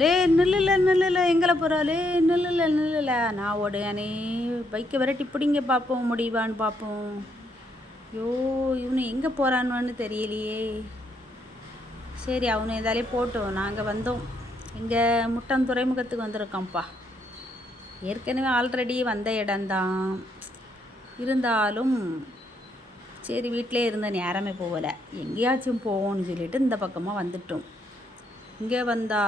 லே நில்லுல நில்லுல எங்களை போகிறா லே நில்லுல நில்லுல. நான் ஓடுகானே பைக்கை விரட்டி பிடிங்க பார்ப்போம் முடிவான்னு பார்ப்போம் ஐயோ இவனு எங்கே போகிறான்னு தெரியலையே. சரி அவனு இதாலே போட்டோம். நாங்கள் வந்தோம். இங்கே முட்டம் துறைமுகத்துக்கு வந்திருக்கோம்ப்பா. ஏற்கனவே ஆல்ரெடி வந்த இடம்தான். இருந்தாலும் சரி வீட்டிலே இருந்த நேரமே போகலை. எங்கேயாச்சும் போவோம்னு சொல்லிட்டு இந்த பக்கமாக வந்துட்டோம். இங்கே வந்தா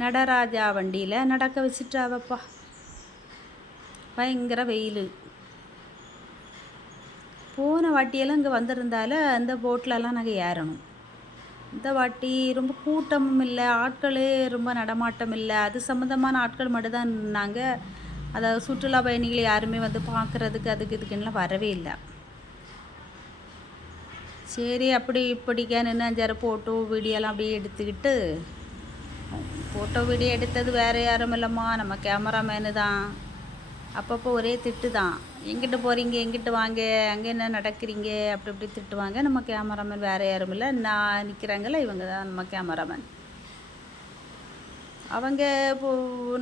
நடராஜா வண்டியில் நடக்க வச்சுட்டாவப்பா. பயங்கர வெயில். போன வாட்டியெல்லாம் இங்கே வந்திருந்தால அந்த போட்லலாம் நாங்கள் ஏறணும். இந்த வாட்டி ரொம்ப கூட்டமும் இல்லை ஆட்களே ரொம்ப நடமாட்டம் இல்லை. அது சம்மந்தமான ஆட்கள் மட்டும்தான் நின்னாங்க அதாவது சுற்றுலா பயணிகள் யாருமே வந்து பார்க்குறதுக்கு அதுக்கு இதுக்குன்னுலாம் வரவே இல்லை. சரி அப்படி இப்படிக்கான்னு அஞ்சாறு ஃபோட்டோ வீடியோலாம் அப்படியே எடுத்துக்கிட்டு ஃபோட்டோ வீடியோ எடுத்தது வேறு யாரும் இல்லைம்மா. நம்ம கேமராமேனு தான். அப்பப்போ ஒரே திட்டு தான். எங்கிட்டு போகிறீங்க எங்கிட்டு வாங்க அங்கே என்ன நடக்கிறீங்க அப்படி இப்படி திட்டுவாங்க நம்ம கேமராமேன் வேறு யாரும் இல்லை. நான் நிற்கிறாங்களே இவங்க தான் நம்ம கேமராமேன் அவங்க இப்போ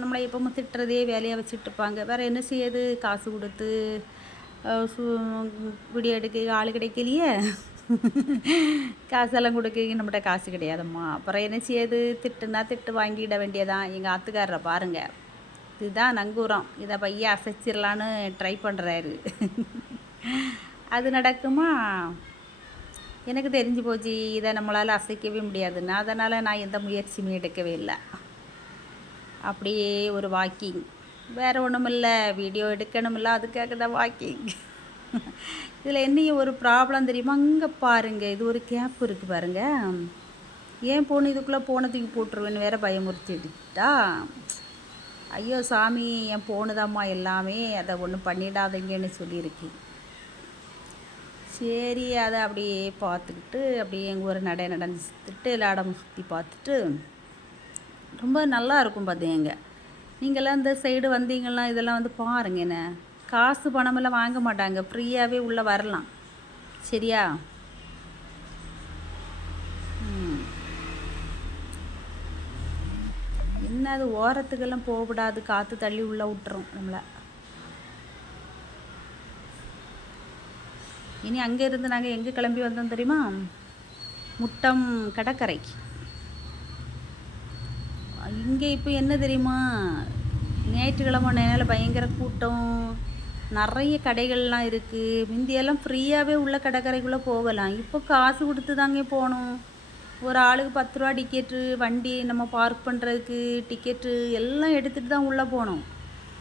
நம்மளை எப்பவும் திட்டுறதே வேலையாக வச்சுட்டு இருப்பாங்க. வேறு என்ன செய்யுது காசு கொடுத்து சு வீடியோ எடுக்க ஆள் கிடைக்கலையே. காசெல்லாம் கொடுக்க நம்மகிட்ட காசு கிடையாதம்மா. அப்புறம் என்ன செய்யுது திட்டுனா திட்டு வாங்கிட வேண்டியதான் எங்கள் ஆத்துக்காரரை பாருங்கள் இதுதான் நங்கூரம். இதை பையன் அசைச்சிடலான்னு ட்ரை பண்ணுறாரு அது நடக்குமா? எனக்கு தெரிஞ்சு போச்சு. இதை நம்மளால் அசைக்கவே முடியாதுன்னு அதனால் நான் எந்த முயற்சியுமே எடுக்கவே இல்லை. அப்படியே ஒரு வாக்கிங் வேறு ஒன்றும் இல்லை வீடியோ எடுக்கணுமில்ல. அதுக்காக தான் வாக்கிங் இதில் என்னையும் ஒரு ப்ராப்ளம் தெரியுமா? அங்கே பாருங்கள் இது ஒரு கேப் இருக்குது பாருங்கள் ஏன் போன இதுக்குள்ளே போனதுக்கு போட்டுருவேன்னு வேற பயமுறுத்திட்டா ஐயோ சாமி என் போனதாம்மா எல்லாமே அதை ஒன்றும் பண்ணிடாதீங்கன்னு சொல்லியிருக்கு. சரி அதை அப்படியே பார்த்துக்கிட்டு அப்படியே எங்கள் ஊர் நடை நடந்துட்டு எல்லாடம் சுற்றி பார்த்துட்டு ரொம்ப நல்லா இருக்கும் பார்த்தீங்க நீங்களாம் இந்த சைடு வந்தீங்கன்னா இதெல்லாம் வந்து பாருங்க என்ன. காசு பணமெல்லாம் வாங்க மாட்டாங்க. ஃப்ரீயாகவே உள்ளே வரலாம். சரியா? என்ன அது ஓரத்துக்கெல்லாம் போகக்கூடாது. காற்று தள்ளி உள்ளே விட்டுரும் நம்மளை. இனி அங்கே இருந்து நாங்கள் எங்கே கிளம்பி வந்தோம் தெரியுமா? முட்டம் கடற்கரைக்கு இங்கே இப்போ என்ன தெரியுமா? ஞாயிற்றுக்கிழமை நேரில் பயங்கர கூட்டம். நிறைய கடைகள்லாம் இருக்குது முந்தியெல்லாம் ஃப்ரீயாகவே உள்ள கடற்கரைக்குள்ளே போகலாம். இப்போ காசு கொடுத்து தாங்க போகணும். ஒரு ஆளுக்கு பத்து ரூபா டிக்கெட்டு வண்டி நம்ம பார்க் பண்ணுறதுக்கு டிக்கெட்டு எல்லாம் எடுத்துகிட்டு தான் உள்ளே போகணும்.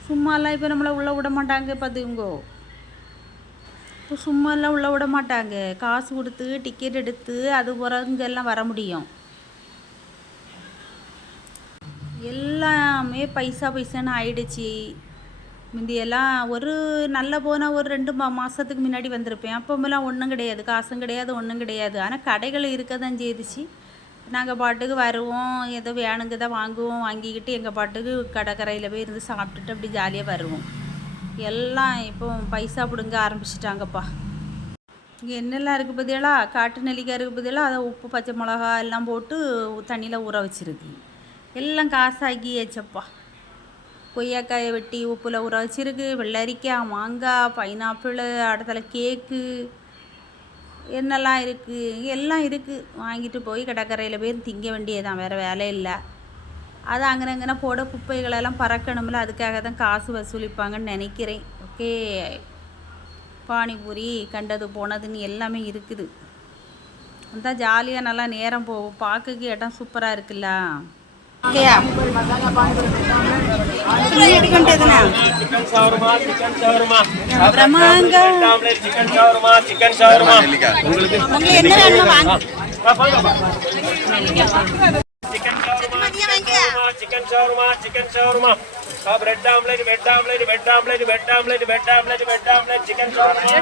சும்மாலாம் இப்போ நம்மளை உள்ளே விட மாட்டாங்க பார்த்துங்கோ இப்போ சும்மாலாம் உள்ளே விட மாட்டாங்க. காசு கொடுத்து டிக்கெட் எடுத்து அது பிறங்கெல்லாம் வர முடியும். எல்லாமே பைசா பைசான்னு ஆயிடுச்சு. முந்தியெல்லாம் ஒரு நல்ல போனால் ஒரு ரெண்டு மா மாதத்துக்கு முன்னாடி வந்திருப்பேன். அப்போமெல்லாம் ஒன்றும் கிடையாது. காசும் கிடையாது ஒன்றும் கிடையாது. ஆனால் கடைகள் இருக்க தான் செய்துச்சு. நாங்கள் பாட்டுக்கு வருவோம். ஏதோ வேணுங்க தான் வாங்குவோம். வாங்கிக்கிட்டு எங்கள் பாட்டுக்கு கடற்கரையில் போய் இருந்து சாப்பிட்டுட்டு அப்படி ஜாலியாக வருவோம். எல்லாம் இப்போ பைசா பிடுங்க ஆரம்பிச்சிட்டாங்கப்பா. இங்கே என்னெல்லாம் இருக்குது பதிலாக காட்டு நெல்லிக்காய் இருக்குது பதிலாக அதை உப்பு பச்சை மிளகா எல்லாம் போட்டு தண்ணியில் ஊற வச்சிருக்கு. எல்லாம் காசாக்கியாச்சப்பா கொய்யாக்காயை வெட்டி உப்பில் ஊற வச்சிருக்கு வெள்ளரிக்காய் மாங்காய் பைனாப்பிள் அடுத்தல கேக்கு என்னெல்லாம் இருக்குது எல்லாம் இருக்குது வாங்கிட்டு போய் கடற்கரையில் போய் திங்க வேண்டியதுதான். வேறு வேலை இல்லை. அது அங்கே அங்கே போட குப்பைகளெல்லாம் பறக்கணும்ல அதுக்காக தான் காசு வசூலிப்பாங்கன்னு நினைக்கிறேன். ஓகே. பானிபூரி கண்டது போனதுன்னு எல்லாமே இருக்குது. அந்த ஜாலியாக நல்லா நேரம் போகும். பார்க்கக்கு இடம் சூப்பராக இருக்குல்ல? ஓகேயா எடுக்கின்றதுண்ணா chicken shawarma chicken shawarma பிரமாங்க bread omelette chicken shawarma chicken shawarma உங்களுக்கு என்ன வேணும் வாங்க chicken shawarma chicken shawarma chicken shawarma bread omelette bread omelette bread omelette bread omelette bread omelette bread omelette chicken shawarma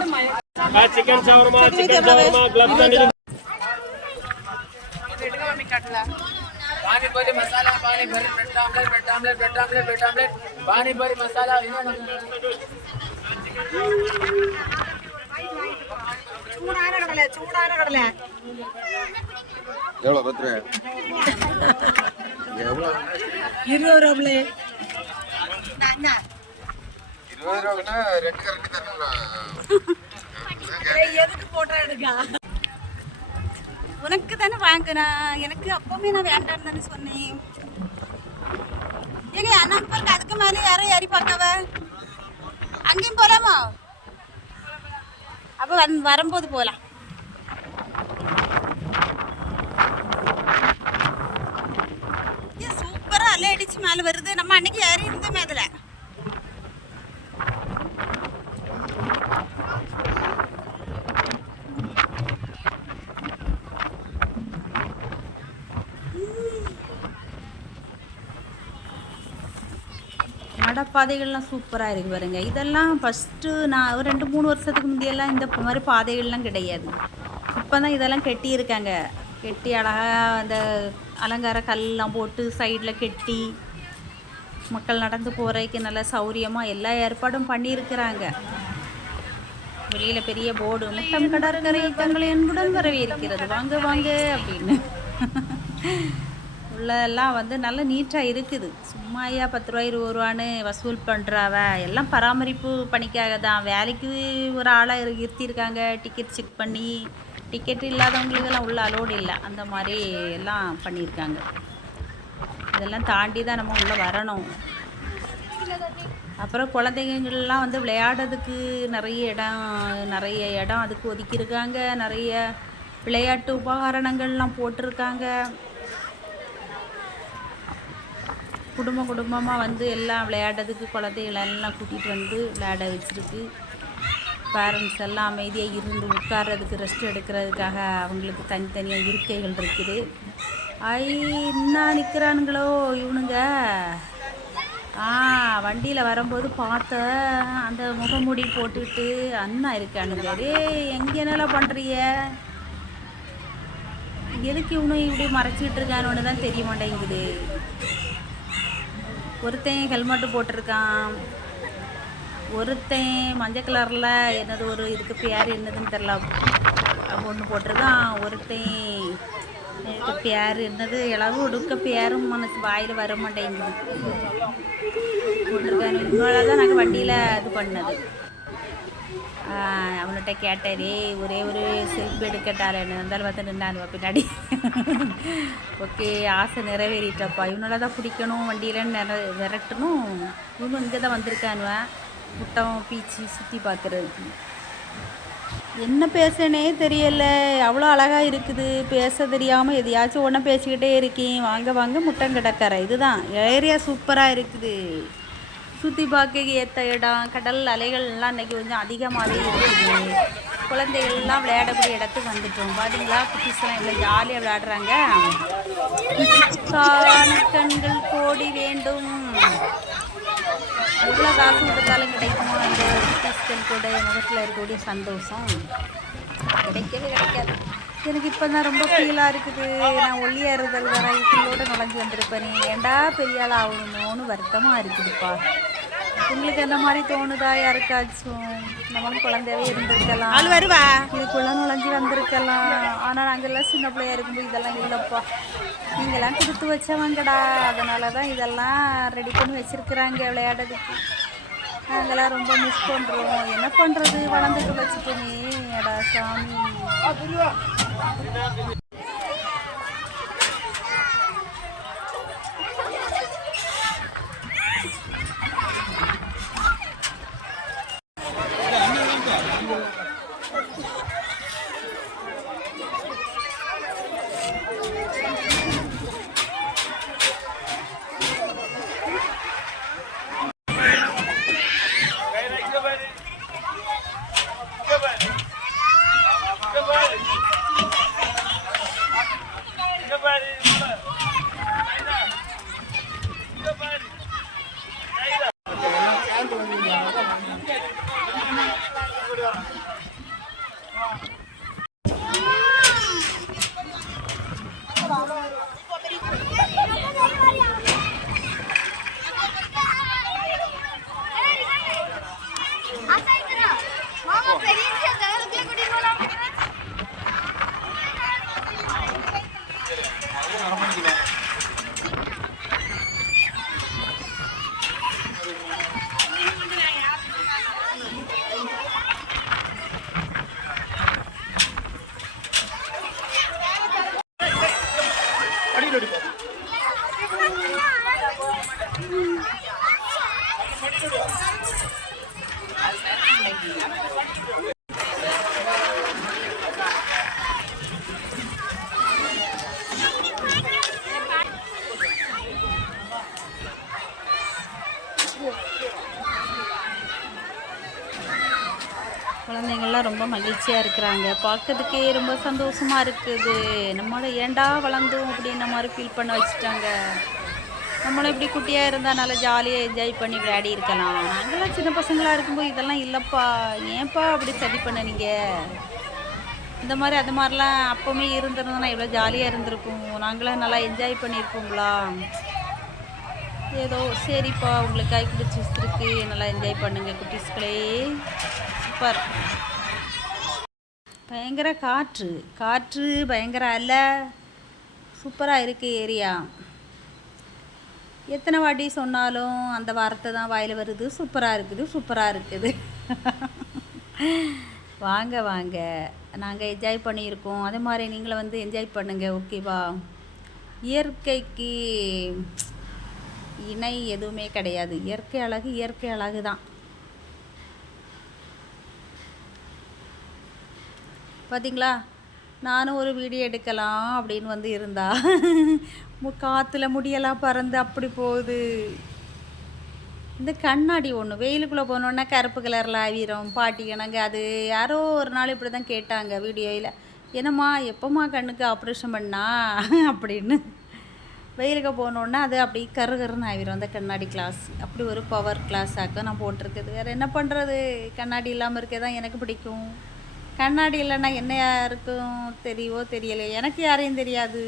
panipuri masala pani puri bread omelette bread omelette bread omelette bread omelette panipuri masala சூடான கடலை சூடான கடலை. எவ்வளோ பத்து எவ்வளோ இருபது ரூபாய் இருபது ரூபாய்னா ரெண்டு எதுக்கு போட்டா எடுக்கா? உனக்கு தானே வாங்கினேன் எனக்கு அப்பவுமே நான் வேண்டாம்னு தானே சொன்னேன். ஏங்க அண்ணா பாருங்க அதுக்கு மேலே யாரும் ஏறி பார்க்கவ அங்கேயும் போலாமா? அப்போ வந் வரும்போது போகலாம் சூப்பராக அலை அடிச்சு மேலே வருது. நம்ம அன்னைக்கு ஏறி இருந்தோமே அதில். நடப்பாதைகள்லாம் சூப்பராக இருக்கு பாருங்க. இதெல்லாம் ஃபஸ்ட்டு நான் ஒரு ரெண்டு மூணு வருஷத்துக்கு முந்தையெல்லாம் இந்த மாதிரி பாதைகள்லாம் கிடையாது. இப்போ தான் இதெல்லாம் கெட்டியிருக்காங்க. கெட்டி அழகாக அந்த அலங்கார கல்லாம் போட்டு சைடில் கெட்டி மக்கள் நடந்து போகிறதுக்கு நல்ல சௌரியமாக எல்லா ஏற்பாடும் பண்ணியிருக்கிறாங்க. வெளியில் பெரிய போர்டு முட்டம் கடற்கரை தங்களை என்புடன் வரவேற்கிறது. வாங்க வாங்க அப்படின்னு. உள்ளெல்லாம் வந்து நல்ல நீட்டாக இருக்குது. சும்மா ஐயா பத்து ரூபா இருபது ரூபான்னு வசூல் பண்ணுறாவ எல்லாம் பராமரிப்பு பணிக்காக தான். வேலைக்கு ஒரு ஆளாக இரு இருத்திருக்காங்க. டிக்கெட் செக் பண்ணி டிக்கெட் இல்லாதவங்களுக்கெல்லாம் உள்ள அலோடு இல்லை. அந்த மாதிரி எல்லாம் பண்ணியிருக்காங்க. இதெல்லாம் தாண்டி தான் நம்ம உள்ளே வரணும். அப்புறம் குழந்தைங்கள்லாம் வந்து விளையாடுறதுக்கு நிறைய இடம் நிறைய இடம் அதுக்கு ஒதுக்கியிருக்காங்க. நிறைய விளையாட்டு உபகரணங்கள்லாம் போட்டிருக்காங்க. குடும்ப குடும்பமாக வந்து எல்லாம் விளையாடுறதுக்கு குழந்தைகளெல்லாம் கூட்டிகிட்டு வந்து விளையாட வச்சுருக்கு. பேரண்ட்ஸ் எல்லாம் அமைதியாக இருந்து உட்கார்றதுக்கு ரெஸ்ட் எடுக்கிறதுக்காக அவங்களுக்கு தனித்தனியாக இருக்கைகள் இருக்குது. ஐ என்ன நிற்கிறானுங்களோ இவனுங்க? ஆ வண்டியில் வரும்போது பார்த்த அந்த முகமூடி போட்டுக்கிட்டு அண்ணா இருக்கானுங்க. அதே எங்கே என்னலாம் பண்ணுறிய எதுக்கு இவனும் இப்படி மறைச்சிக்கிட்டு இருக்கானுன்னு தான் தெரிய மாட்டேங்குது. ஒருத்தன் ஹெல்மெட்டு போட்டிருக்கான். ஒருத்தன் மஞ்சள் கலரில் என்னது ஒரு இதுக்கு பேர் என்னதுன்னு தெரில ஒன்று போட்டிருக்கான். ஒருத்தன் எனக்கு பேர் என்னது? இளவு ஒடுக்க பேரும் மனசு வாயில் வர மாட்டேங்குது. போட்டிருக்கான். இவ்வளோ தான் நாங்கள் வண்டியில் இது பண்ணது. அவன்கிட்ட கேட்டாரே ஒரே ஒரு செல்ஃபி எடுக்கட்டாரேன்னு இருந்தாலும் பார்த்து நின்னானுவா பின்னாடி. ஓகே ஆசை நிறைவேறிட்டப்பா. இவனால தான் பிடிக்கணும் வண்டியில் நிற விரட்டணும். இவனும் இங்கே தான் வந்திருக்கானுவேன் முட்டம் பீச்சு சுற்றி பார்க்குறதுக்கு என்ன பேசுனே தெரியல. அவ்வளோ அழகாக இருக்குது. பேச தெரியாமல் எதையாச்சும் ஒன்றா பேசிக்கிட்டே இருக்கேன். வாங்க வாங்க முட்டம் கிடக்கிற. இதுதான். ஏரியா சூப்பராக இருக்குது. சுற்றி பார்க்க ஏற்ற இடம் கடல் அலைகள்லாம் இன்றைக்கி கொஞ்சம் அதிகமாகவே இருக்குது. குழந்தைகள்லாம் விளையாடக்கூடிய இடத்துக்கு வந்துட்டோம். பார்த்தீங்களா குட்டீஸ்லாம் இவ்வளோ ஜாலியாக விளையாடுறாங்க. கண்கள் கோடி வேண்டும். எவ்வளோ காசு கொடுத்தாலும் கிடைக்குமா? அந்த குட்டீஸ்கள் கூட முகத்தில் இருக்கக்கூடிய சந்தோஷம். கிடைக்கவே கிடைக்காது. எனக்கு இப்போ தான் ரொம்ப ஃபீலாக இருக்குது. நான் ஒல்லியாக இருந்தது வர கூட நுழைஞ்சு வந்திருப்பேன். நீ ஏண்டா பெரியாள் ஆகணுமோன்னு வருத்தமாக இருக்குதுப்பா. உங்களுக்கு அந்த மாதிரி தோணுதா? யாருக்காச்சும்? நம்மளும் குழந்தையாவே இருந்திருக்கலாம். ஆள் வருவா? இதுக்குள்ள நுழைஞ்சு வந்திருக்கலாம். ஆனால் நாங்கள்லாம் சின்ன பிள்ளையா இருக்கும்போது இதெல்லாம் இல்லைப்பா. நீங்களாம் கொடுத்து வச்சவங்கடா. அதனால தான் இதெல்லாம் ரெடி பண்ணி வச்சிருக்கிறாங்க விளையாடுறதுக்கு. நாங்களாம் ரொம்ப மிஸ் பண்ணுறோம் என்ன பண்ணுறது வளர்ந்துட்டு வச்சுட்டோமே. அடா சாமி இங்க பாரு இங்க பாரு இங்க பாரு குழந்தைங்கள்லாம் ரொம்ப மகிழ்ச்சியாக இருக்கிறாங்க. பார்க்கறதுக்கே ரொம்ப சந்தோஷமாக இருக்குது. நம்மளை ஏன்டா வளர்ந்தோம் அப்படின்ற மாதிரி ஃபீல் பண்ண வச்சுட்டாங்க. நம்மளும் இப்படி குட்டியாக இருந்தால் நல்லா ஜாலியாக என்ஜாய் பண்ணி விளையாடி இருக்கலாம். நாங்களாம் சின்ன பசங்களாக இருக்கும்போது இதெல்லாம் இல்லைப்பா. ஏன்ப்பா அப்படி சரி பண்ண நீங்கள் இந்த மாதிரி அது மாதிரிலாம் அப்போவுமே இருந்திருந்தோன்னா எவ்வளோ ஜாலியாக இருந்திருக்கும். நாங்களும் நல்லா என்ஜாய் பண்ணியிருப்போங்களா ஏதோ சரிப்பா உங்களுக்கு கை பிடிச்சி வச்சிருக்கு நல்லா என்ஜாய் பண்ணுங்கள் குட்டீஸ்களே. சூப்பர். பயங்கர காற்று. காற்று பயங்கர அல்ல சூப்பராக இருக்குது ஏரியா. எத்தனை வாட்டி சொன்னாலும் அந்த வார்த்தை தான் வாயில் வருது. சூப்பராக இருக்குது சூப்பராக இருக்குது. வாங்க வாங்க. நாங்கள் என்ஜாய் பண்ணியிருக்கோம். அதே மாதிரி நீங்களும் வந்து என்ஜாய் பண்ணுங்கள் ஓகேவா இயற்கைக்கு இணை எதுவுமே கிடையாது. இயற்கை அழகு இயற்கை அழகு தான். பார்த்தீங்களா நானும் ஒரு வீடியோ எடுக்கலாம் அப்படின்னு வந்து இருந்தா. மு- முடியெல்லாம் பறந்து அப்படி போகுது. இந்த கண்ணாடி ஒன்று வெயிலுக்குள்ளே போனோன்னா கருப்பு கலரில் ஆவிரும் பாட்டி கணங்க அது யாரோ ஒரு நாள் இப்படி தான் கேட்டாங்க வீடியோவில் என்னம்மா எப்போம்மா கண்ணுக்கு ஆப்ரேஷன் பண்ணா? அப்படின்னு. வெயிலுக்கு போனோன்னா அது அப்படி கரு கருன்னு ஆகிரும் அந்த கண்ணாடி கிளாஸ். அப்படி ஒரு பவர் கிளாஸ் ஆக்க நான் போட்டிருக்குது. வேறு என்ன பண்ணுறது கண்ணாடி இல்லாமல் இருக்கே தான் எனக்கு பிடிக்கும். கண்ணாடி இல்லைன்னா என்ன யாருக்கும் தெரியவோ தெரியலையோ. எனக்கு யாரையும் தெரியாது.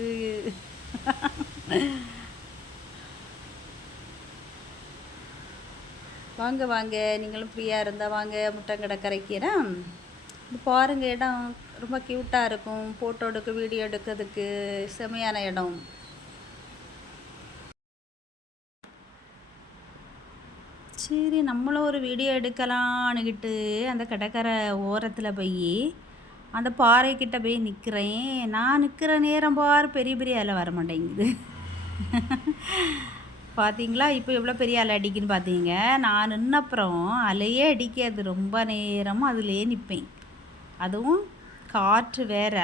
வாங்க வாங்க. நீங்களும் ஃப்ரீயாக இருந்தால் வாங்க. முட்டங்கடை கரைக்கிறேன் இது பாருங்கள் இடம் ரொம்ப க்யூட்டாக இருக்கும். ஃபோட்டோ எடுக்க வீடியோ எடுக்கிறதுக்கு செமையான இடம். சரி நம்மளும் ஒரு வீடியோ எடுக்கலான்னுக்கிட்டு அந்த கடற்கரை ஓரத்தில் போய் அந்த பாறைக்கிட்ட போய் நிற்கிறேன் நான் நிற்கிற நேரம் பார் பெரிய பெரிய அலை வர மாட்டேங்குது. பார்த்தீங்களா இப்போ எவ்வளோ பெரிய அலை அடிக்குன்னு பார்த்தீங்க நான் நின்னப்புறம் அலையே அடிக்காது. ரொம்ப நேரமும் அதுலேயே நிற்பேன் அதுவும் காற்று வேற.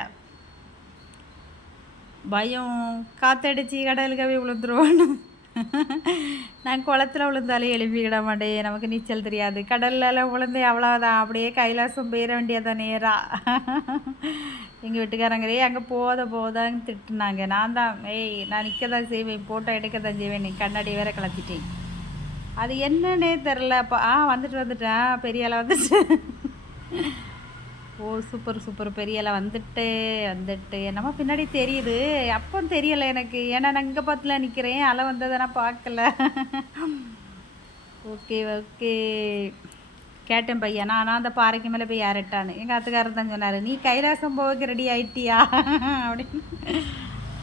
பயம். காத்தடிச்சு கடலுக்காகவே விழுந்துருவோன்னு நான் குளத்துல விழுந்தாலே எழுப்பிக்கிட மாட்டேன். நமக்கு நீச்சல் தெரியாது. கடல்லலாம் விழுந்து அவ்வளோதான் அப்படியே கைலாசம் போயிட வேண்டியதான் நேராக எங்கள் வீட்டுக்காரங்களே அங்கே போத போதான்னு திட்டுனாங்க. நான் தான் ஏய் நான் நிற்க தான் செய்வேன். ஃபோட்டோ எடுக்க தான் செய்வேன். நீ கண்ணாடி வேற கலத்திட்டேன். அது என்னன்னே தெரில அப்போ ஆ வந்துட்டு வந்துட்டேன். பெரிய ஆளாக வந்துட்டு ஓ சூப்பர் சூப்பர் பெரியலை வந்துட்டு வந்துட்டு. என்னமா பின்னாடி தெரியுது. அப்போ தெரியலை எனக்கு. ஏன்னா நான் இங்கே பார்த்துல நிற்கிறேன் அலை வந்ததை நான் பார்க்கல. ஓகே ஓகே கேட்டேன் பையன். நான் அந்த பாறைக்கு மேலே போய் யாரட்டான்னு எங்கள் அத்துக்காரர் தான் சொன்னார் நீ கைலாசம் போக ரெடி ஆயிட்டியா? அப்படின்னு.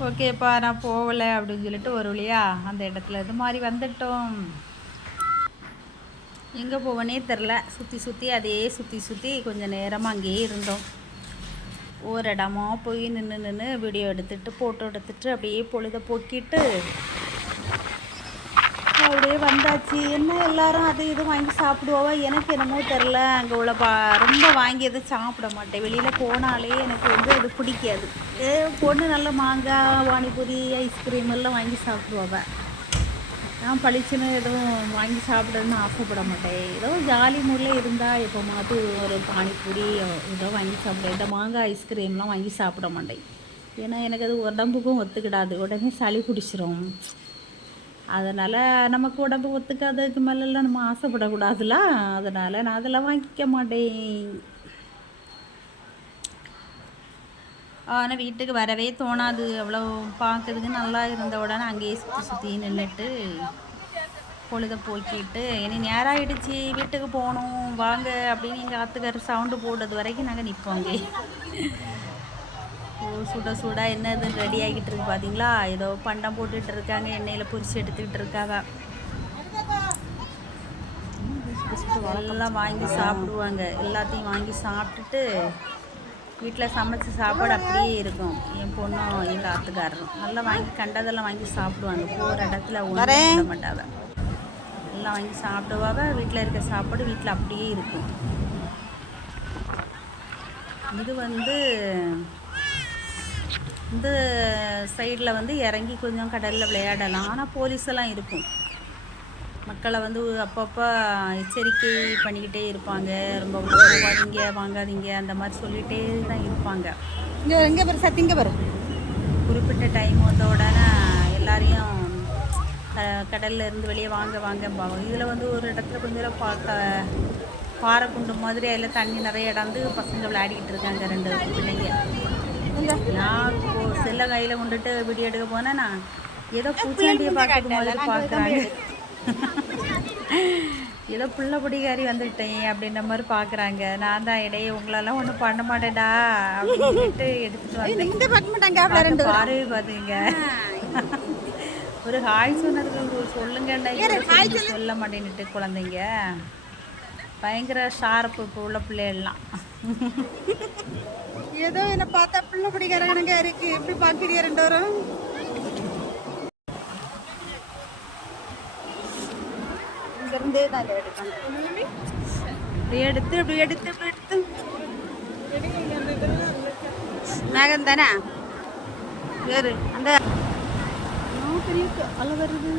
ஓகேப்பா நான் போகலை அப்படின்னு சொல்லிட்டு ஒரு வழியா அந்த இடத்துல இது மாதிரி வந்துட்டோம். எங்கே போவனே தெரில. சுற்றி சுற்றி அதே சுற்றி சுற்றி கொஞ்சம் நேரமாக அங்கேயே இருந்தோம். ஒரு இடமா போய் நின்று நின்று வீடியோ எடுத்துட்டு ஃபோட்டோ எடுத்துட்டு அப்படியே பொழுத போக்கிட்டு அப்படியே வந்தாச்சு. என்ன எல்லாரும் அது இது வாங்கி சாப்பிடுவோவா? எனக்கு என்னமோ தெரில. அங்கே உள்ள பா ரொம்ப வாங்கி எதுவும் சாப்பிட மாட்டேன். வெளியில் போனாலே எனக்கு வந்து அது பிடிக்காது. ஏ பொண்ணு நல்ல மாங்காய் பானிபூரி ஐஸ்கிரீம் எல்லாம் வாங்கி சாப்பிடுவாவ. நான் பளிச்சுன்னு எதுவும் வாங்கி சாப்பிடணும்னு ஆசைப்பட மாட்டேன். ஏதோ ஜாலி முறையில் இருந்தால் எப்போ மாற்றி ஒரு பானிபூரி ஏதோ வாங்கி சாப்பிடுவேன். இந்த மாங்காய் ஐஸ்கிரீம்லாம் வாங்கி சாப்பிட மாட்டேன். ஏன்னா எனக்கு அது உடம்புக்கும் ஒத்துக்கிடாது. உடனே சளி பிடிச்சிரும். அதனால் நமக்கு உடம்பு ஒத்துக்காததுக்கு மேலெல்லாம் நம்ம ஆசைப்படக்கூடாதுல அதனால் நான் அதெல்லாம் வாங்கிக்க மாட்டேன். ஆனால் வீட்டுக்கு வரவே தோணாது. அவ்வளோ பார்க்கறதுக்கு நல்லா இருந்த உடனே அங்கேயே சுற்றி சுற்றி நின்றுட்டு பொழுத போக்கிட்டு இனி நேரம் ஆயிடுச்சு வீட்டுக்கு போகணும் வாங்க அப்படின்னு எங்கள் ஆத்துக்காரர் சவுண்டு போடுறது வரைக்கும் நாங்கள் நிற்போம் அங்கே ஓ சுட சுட என்ன இது ரெடி ஆகிட்டு இருக்கு பார்த்தீங்களா ஏதோ பண்டம் போட்டுட்டு இருக்காங்க எண்ணெயில் பொரிச்சு எடுத்துக்கிட்டு இருக்காங்க. எல்லாம் வாங்கி சாப்பிடுவாங்க. எல்லாத்தையும் வாங்கி சாப்பிட்டுட்டு வீட்டில் சமைச்ச சாப்பாடு அப்படியே இருக்கும். என் பொண்ணும் எங்கள் ஆத்துக்காரரும். நல்லா வாங்கி கண்டதெல்லாம் வாங்கி சாப்பிடுவாங்க. போகிற இடத்துல ஒன்றும் மாட்டாங்க. எல்லாம் வாங்கி சாப்பிடுவாங்க. வீட்டில் இருக்க சாப்பாடு வீட்டில் அப்படியே இருக்கும். இது வந்து இந்த சைடில் வந்து இறங்கி கொஞ்சம் கடலில் விளையாடலாம். ஆனால் போலீஸ் எல்லாம் இருக்கும். மக்களை வந்து அப்பப்போ எச்சரிக்கை பண்ணிக்கிட்டே இருப்பாங்க. ரொம்ப உள்ள போகாதீங்க வாங்காதீங்க அந்த மாதிரி சொல்லிகிட்டே தான் இருப்பாங்க. இங்கே எங்கே பாரு சத்தி இங்கே பாரு. குறிப்பிட்ட டைம் வந்த உடனே எல்லாரையும் கடல்ல இருந்து வெளியே வாங்க வாங்க இதில் வந்து ஒரு இடத்துல கொஞ்ச நேரம் பார்க்க பாறை குண்டு மாதிரி அதில் தண்ணி நிறைய இடந்து பசங்க விளையாடிக்கிட்டு இருக்காங்க ரெண்டு பிள்ளைங்க. நான் செல்லை கையில் கொண்டுட்டு வீடியோ எடுக்க போனேன் நான் ஏதோ பூச்சாண்டியை பார்க்கறது மாதிரி பார்க்குறாங்க. ஏதோ புள்ள பிடிக்காரி வந்துட்டேன் அப்படின்ற மாதிரி பார்க்குறாங்க நான் தான் இடையே உங்களெல்லாம் ஒன்றும் பண்ண மாட்டேடா அப்படின்னு சொல்லிட்டு எடுத்துட்டு வந்தேன் இந்த பார்க்க மாட்டாங்க ரெண்டு பார்க்க பார்வை பாத்தீங்க. ஒரு ஹாய் சொன்னதுக்கு இவ்வளவு சொல்ல. மாட்டேன்னுட்டு குழந்தைங்க. பயங்கர ஷார்ப்பு இப்போ உள்ள பிள்ளைகள்லாம். ஏதோ என்ன பார்த்தா பிள்ளை பிடிக்காரங்க இருக்கு. எப்படி பார்க்குறீங்க ரெண்டு வரும் இருந்தே தான் இதை எடுக்கணும். இப்படி எடுத்து இப்படி எடுத்து இப்படி எடுத்து. மேகம் தானே? வேறு அந்த பெரிய வருது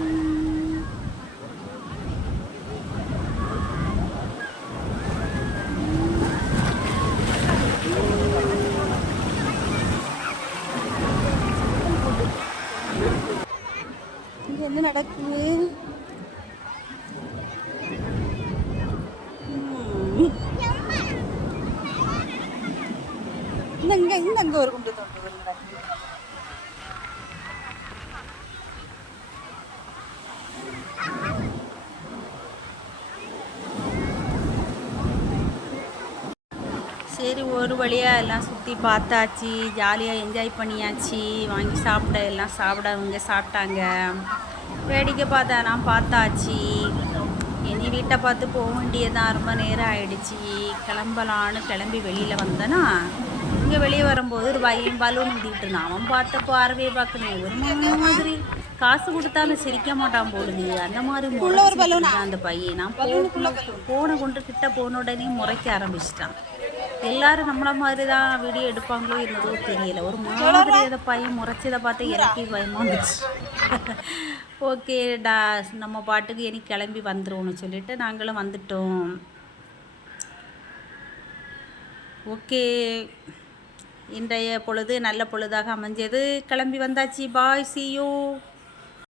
இங்க என்ன நடக்குது ம். இந்த இங்க இந்த அங்க ஒரு குண்டு தோண்டு சரி ஒரு வழியாக எல்லாம் சுற்றி பார்த்தாச்சு. ஜாலியாக என்ஜாய் பண்ணியாச்சு. வாங்கி சாப்பிட எல்லாம் சாப்பிட அவங்க சாப்பிட்டாங்க. வேடிக்கை பார்த்தெல்லாம் பார்த்தாச்சு. இனி வீட்டை பார்த்து போக வேண்டியதான் ரொம்ப நேரம் ஆயிடுச்சு. கிளம்பலான்னு கிளம்பி வெளியில் வந்தேன்னா இங்கே வெளியே வரும்போது ஒரு பையன் பலூன் ஊதிட்டு இருந்தான் அவன் பார்த்த பார்வையை பார்க்கணும். ஒரு மாதிரி. காசு கொடுத்தாலும் சிரிக்க மாட்டான் போலுது அந்த மாதிரி அந்த பையன். நான் போனை கொண்டு கிட்ட போன உடனே முறைக்க ஆரம்பிச்சிட்டான். எல்லாரும் நம்மள மாதிரி தான் வீடியோ எடுப்பாங்களோ என்னதோ தெரியல. ஒரு மாதிரி அதை பையன் முறைச்சதை பார்த்து இறக்கி பயமா வந்துச்சு ஓகே டா நம்ம பாட்டுக்கு இனி கிளம்பி வந்துருவோம்னு சொல்லிட்டு நாங்களும் வந்துட்டோம். ஓகே. இன்றைய பொழுது நல்ல பொழுதாக அமைஞ்சது. கிளம்பி வந்தாச்சு. பாய் சியூ